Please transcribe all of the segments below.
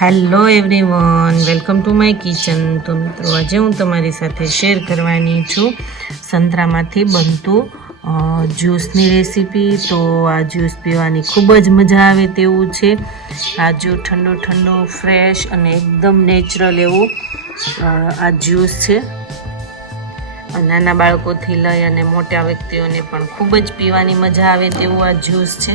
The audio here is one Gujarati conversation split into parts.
Hello everyone welcome to my kitchen તો મિત્રો, આજે હું તમારી સાથે શેર કરવાની છું સંતરામાંથી બનતું જ્યુસની રેસીપી તો આ જ્યુસ પીવાની ખૂબ જ મજા આવે તેવું છે. આ જો ઠંડુ ઠંડુ ફ્રેશ અને એકદમ નેચરલ એવું આ જ્યુસ છે. નાના બાળકોથી લઈ અને મોટા વ્યક્તિઓને પણ ખૂબ જ પીવાની મજા આવે તેવું આ જ્યુસ છે.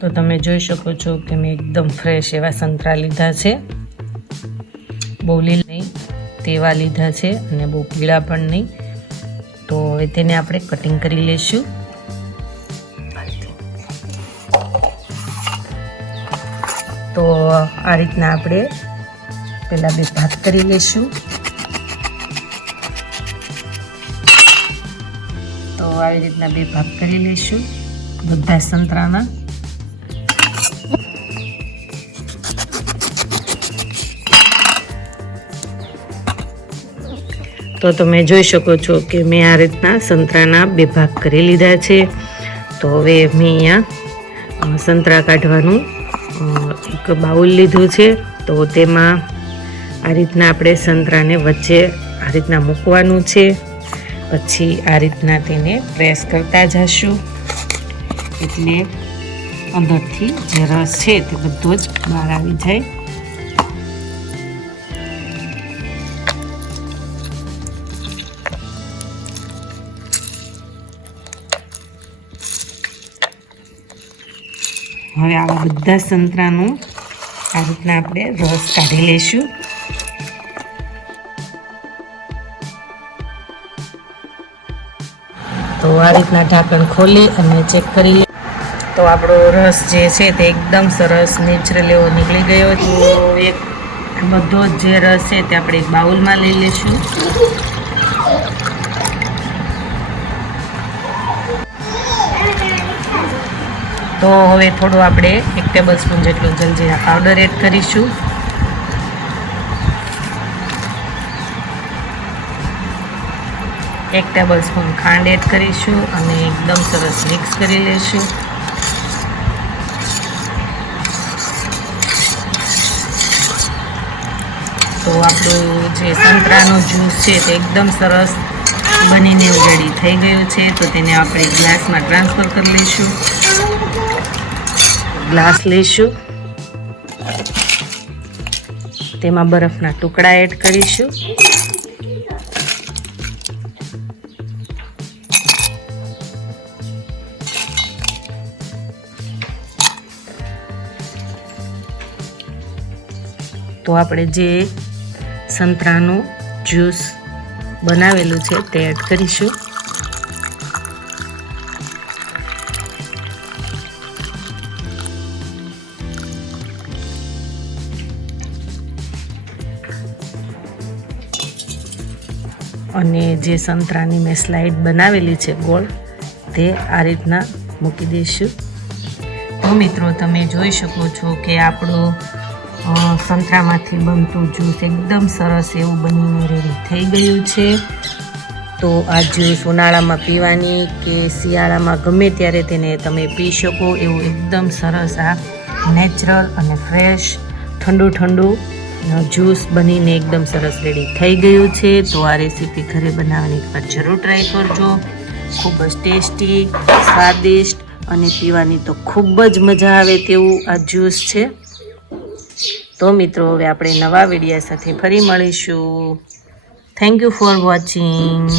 તો તમે જોઈ શકો છો કે મેં એકદમ ફ્રેશ એવા સંતરા લીધા છે. બહુ લીલ નહીં, તેવા લીધા છે અને બહુ પીળા પણ નહીં. તો હવે તેને આપણે કટિંગ કરી લઈશું. તો આ રીતના આપણે પહેલાં બે ભાગ કરી લઈશું. તો આવી રીતના બે ભાગ કરી લઈશું. બધા સંતરાના. તો તમે જોઈ શકો છો કે મેં આ રીતના સંતરાના બે ભાગ કરી લીધા છે. તો હવે મેં અહીંયા સંતરા કાઢવાનું એક બાઉલ લીધું છે. તો તેમાં આ રીતના આપણે સંતરાને વચ્ચે આ રીતના મૂકવાનું છે. પછી આ રીતના તેને પ્રેસ કરતા જશું. એટલે અંદરથી જે રસ છે તે બધો જ બહાર આવી જાય. હવે આવા બધા સંતરાનું આ રીતના આપણે રસ કાઢી લઈશું. તો આ રીતના ઢાંકણ ખોલી અને ચેક કરી તો આપણો રસ જે છે તે એકદમ સરસ નેચરલ એવો નીકળી ગયો તો એક બધો જ જે રસ છે તે આપણે એક બાઉલમાં લઈ લઈશું. તો હવે થોડું આપણે એક ટેબલ સ્પૂન જેટલું જલજીરા પાવડર એડ કરીશું. એક ટેબલ સ્પૂન ખાંડ એડ કરીશું અને એકદમ સરસ મિક્સ કરી લઈશું તો આપણું જે સંતરાનું જ્યુસ છે તે એકદમ સરસ બનીને રેડી થઈ ગયું છે. તો તેને આપણે ગ્લાસમાં ટ્રાન્સફર કરી લઈશું. ગ્લાસ લઈશું. તેમાં બરફના ટુકડા એડ કરીશું. તો આપણે જે સંતરાનું જ્યુસ બનાવેલું છે તે એડ કરીશું. અને જે સંતરાની મેં સ્લાઇડ બનાવેલી છે ગોળ, તે આ રીતના મૂકી દઈશું. તો મિત્રો, તમે જોઈ શકો છો કે આપણું સંતરામાંથી બનતું જ્યુસ એકદમ સરસ એવું બનીને રેડી થઈ ગયું છે. તો આ જ્યુસ ઉનાળામાં પીવાની કે શિયાળામાં ગમે ત્યારે તેને તમે પી શકો એવું એકદમ સરસ આ નેચરલ અને ફ્રેશ ઠંડુ ઠંડુ જ્યુસ બનીને એકદમ સરસ રેડી થઈ ગયું છે. તો આ રેસીપી ઘરે બનાવવાની એકવાર જરૂર ટ્રાય કરજો. ખૂબ જ ટેસ્ટી સ્વાદિષ્ટ અને પીવાની તો ખૂબ જ મજા આવે તેવું આ જ્યુસ છે. તો મિત્રો, હવે આપણે નવા વિડીયા સાથે ફરી મળીશું. Thank you for watching